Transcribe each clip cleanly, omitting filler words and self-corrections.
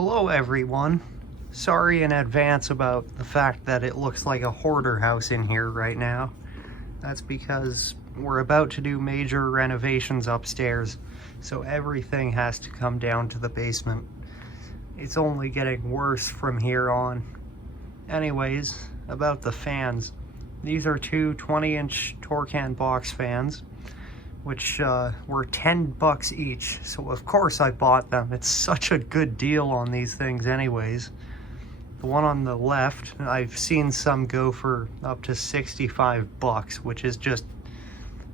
Hello everyone. Sorry in advance about the fact that it looks like a hoarder house in here right now. That's because we're about to do major renovations upstairs, so everything has to come down to the basement. It's only getting worse from here on. Anyways, about the fans. These are two 20-inch Torcan box fans, which were $10 each, so of course I bought them. It's such a good deal on these things anyways. The one on the left, I've seen some go for up to $65, which is just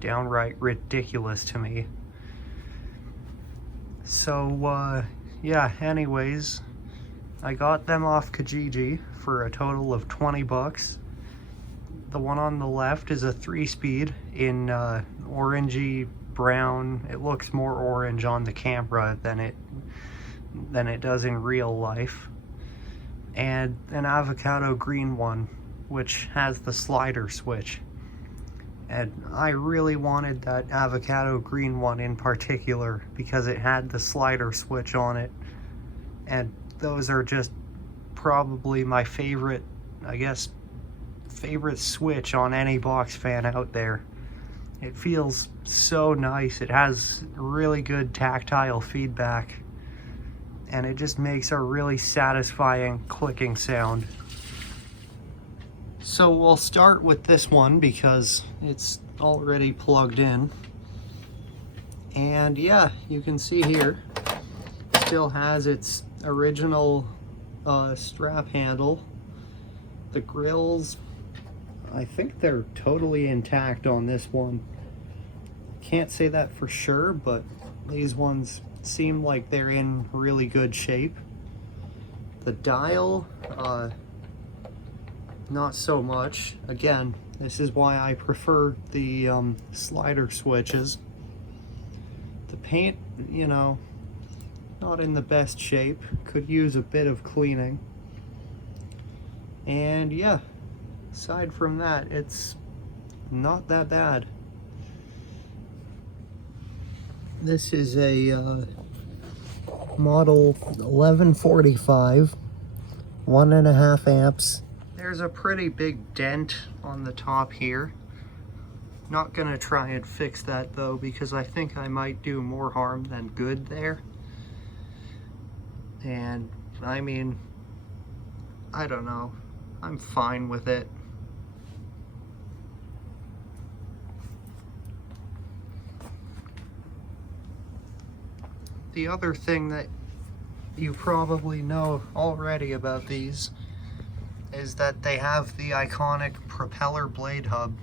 downright ridiculous to me. So yeah, anyways, I got them off Kijiji for a total of $20. The one on the left is a 3-speed in orangey brown. It looks more orange on the camera than it does in real life. And an avocado green one, which has the slider switch. And I really wanted that avocado green one in particular because it had the slider switch on it. And those are just probably my favorite, I guess, favorite switch on any box fan out there. It feels so nice. It has really good tactile feedback, and it just makes a really satisfying clicking sound. So we'll start with this one because it's already plugged in. And yeah, you can see here, it still has its original strap handle. The grills, I think they're totally intact on this one. Can't say that for sure, but these ones seem like they're in really good shape. The dial, not so much. Again, this is why I prefer the slider switches. The paint, you know, not in the best shape. Could use a bit of cleaning. And yeah, aside from that, it's not that bad. This is a model 1145, 1.5 amps. There's a pretty big dent on the top here. Not gonna try and fix that though, because I think I might do more harm than good there. And I mean, I don't know. I'm fine with it. The other thing that you probably know already about these is that they have the iconic propeller blade hub.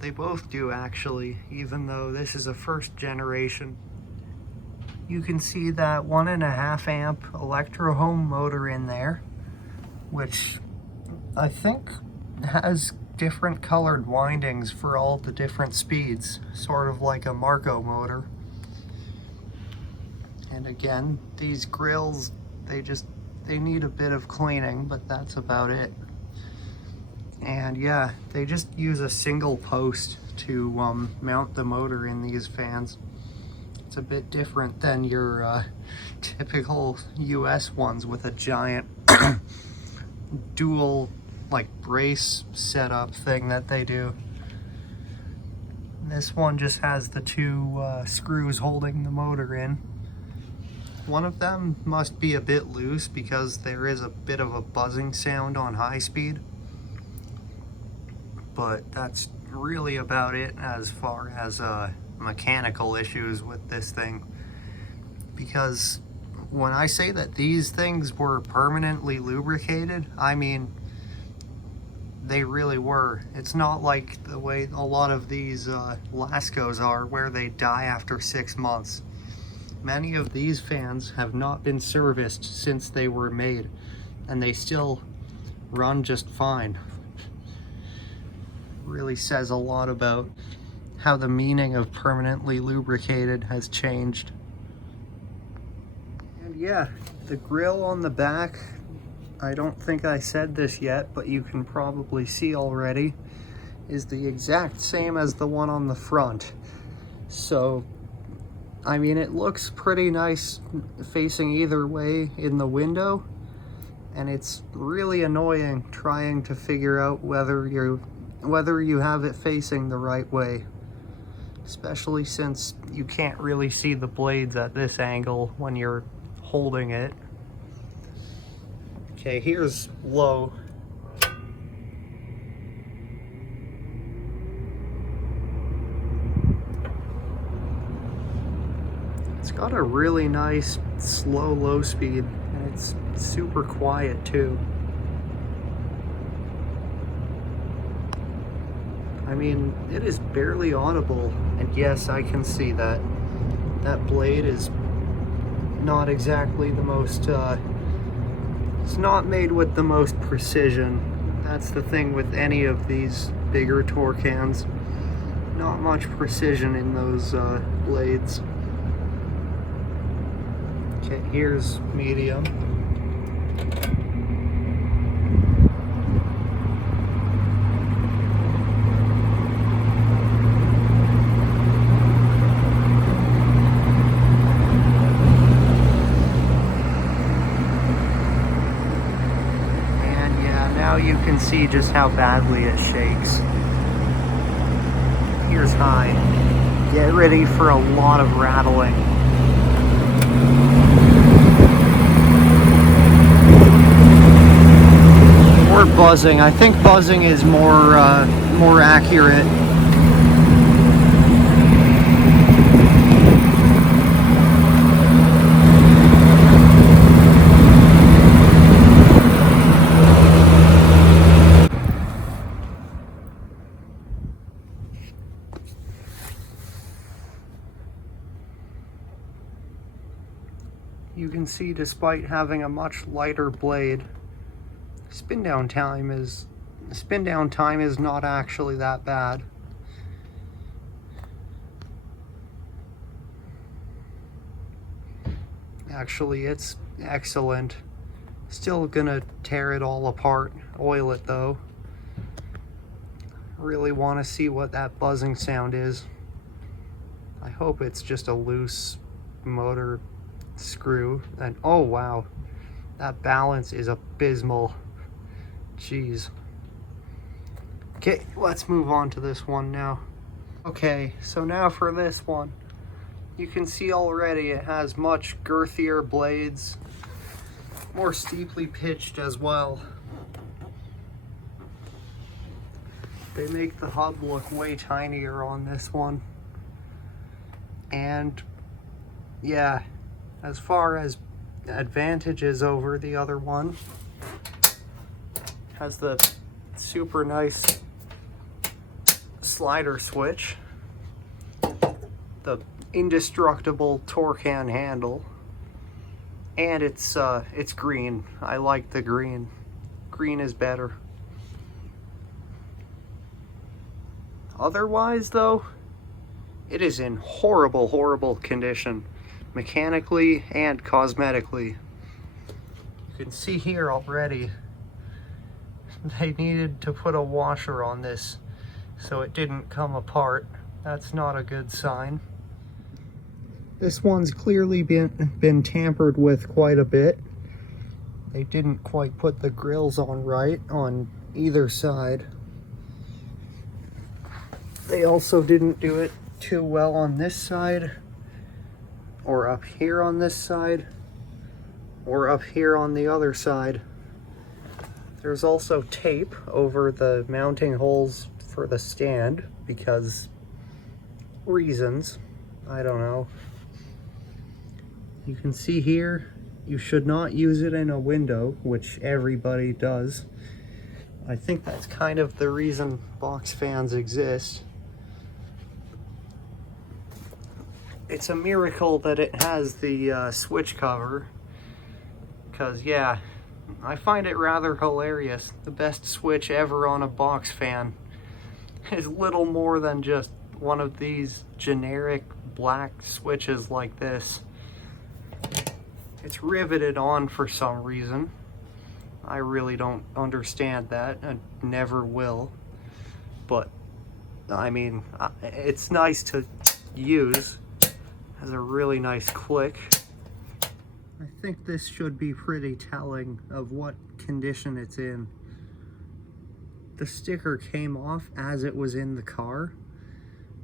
They both do actually, even though this is a first generation. You can see that 1.5 amp electro home motor in there, which I think has different colored windings for all the different speeds, sort of like a Marco motor. And again, these grills, they need a bit of cleaning, but that's about it. And yeah, they just use a single post to mount the motor in these fans. It's a bit different than your typical US ones with a giant dual like brace setup thing that they do. This one just has the two screws holding the motor in. One of them must be a bit loose because there is a bit of a buzzing sound on high speed. But that's really about it as far as mechanical issues with this thing. Because when I say that these things were permanently lubricated, I mean, they really were. It's not like the way a lot of these Lascos are, where they die after 6 months. Many of these fans have not been serviced since they were made, and they still run just fine. Really says a lot about how the meaning of permanently lubricated has changed. And yeah, the grill on the back, I don't think I said this yet, but you can probably see already, is the exact same as the one on the front. So I mean, it looks pretty nice facing either way in the window, and it's really annoying trying to figure out whether you have it facing the right way, especially since you can't really see the blades at this angle when you're holding it. Okay, here's low. It's got a really nice slow low speed, and it's super quiet too. I mean, it is barely audible, and yes, I can see that. That blade is not exactly the most, it's not made with the most precision. That's the thing with any of these bigger Torcans. Not much precision in those blades. Okay, here's medium. And yeah, now you can see just how badly it shakes. Here's high. Get ready for a lot of rattling. Or buzzing. I think buzzing is more accurate. You can see, despite having a much lighter blade, spin down time is not actually that bad. Actually, it's excellent. Still gonna tear it all apart, oil it though. Really want to see what that buzzing sound is. I hope it's just a loose motor screw. And oh wow, that balance is abysmal. Jeez. Okay, let's move on to this one now. Okay, so now for this one. You can see already it has much girthier blades, more steeply pitched as well. They make the hub look way tinier on this one. And yeah, as far as advantages over the other one, has the super nice slider switch, the indestructible Torcan handle, and it's green. I like the green. Green is better. Otherwise though, it is in horrible, horrible condition, mechanically and cosmetically. You can see here already, they needed to put a washer on this so it didn't come apart. That's not a good sign. This one's clearly been tampered with quite a bit. They didn't quite put the grills on right on either side. They also didn't do it too well on this side, or up here on this side, or up here on the other side. There's also tape over the mounting holes for the stand because reasons, I don't know. You can see here, you should not use it in a window, which everybody does. I think that's kind of the reason box fans exist. It's a miracle that it has the switch cover, because yeah, I find it rather hilarious. The best switch ever on a box fan is little more than just one of these generic black switches like this. It's riveted on for some reason. I really don't understand that, and never will. But, I mean, it's nice to use. Has a really nice click. I think this should be pretty telling of what condition it's in. The sticker came off as it was in the car,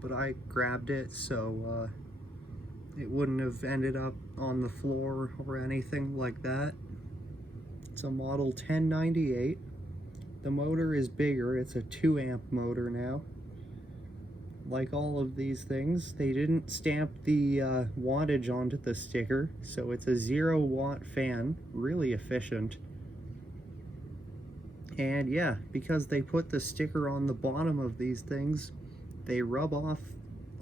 but I grabbed it so it wouldn't have ended up on the floor or anything like that. It's a model 1098. The motor is bigger, it's a 2 amp motor now. Like all of these things, they didn't stamp the wattage onto the sticker, so it's a 0-watt fan, really efficient. And yeah, because they put the sticker on the bottom of these things, they rub off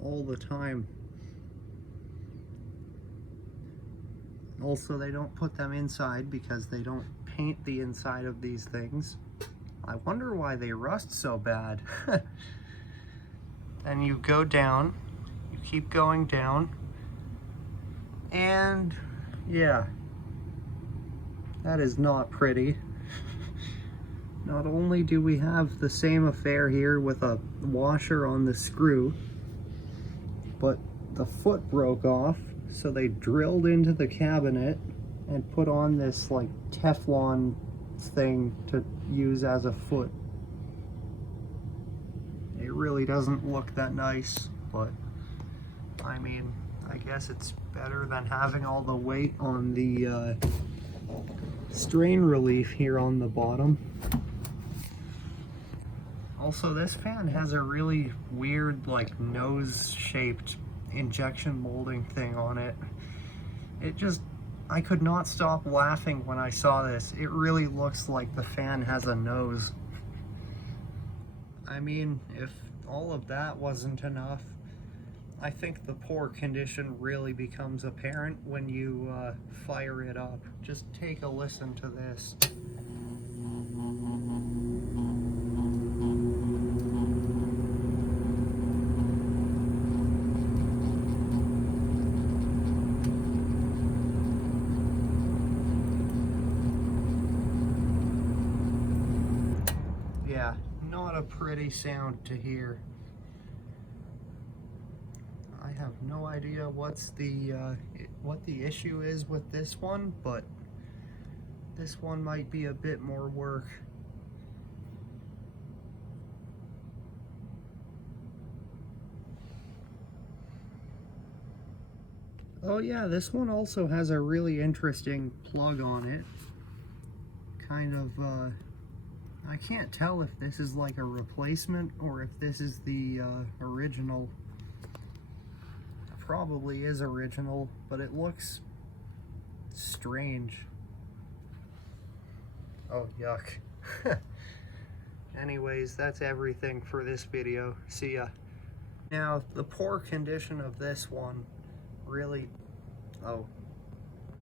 all the time. Also, they don't put them inside because they don't paint the inside of these things. I wonder why they rust so bad. Then you go down, you keep going down, and yeah, that is not pretty. Not only do we have the same affair here with a washer on the screw, but the foot broke off, so they drilled into the cabinet and put on this like Teflon thing to use as a foot. It really doesn't look that nice, but I mean, I guess it's better than having all the weight on the strain relief here on the bottom. Also, this fan has a really weird, like, nose-shaped injection molding thing on it. I could not stop laughing when I saw this. It really looks like the fan has a nose. I mean, if all of that wasn't enough, I think the poor condition really becomes apparent when you fire it up. Just take a listen to this. Yeah, not a pretty sound to hear. I have no idea what the issue is with this one, but this one might be a bit more work. Oh yeah, this one also has a really interesting plug on it. Kind of, I can't tell if this is like a replacement or if this is the original. It probably is original, but it looks strange. Oh, yuck. Anyways, that's everything for this video. See ya. Now, the poor condition of this one really... Oh,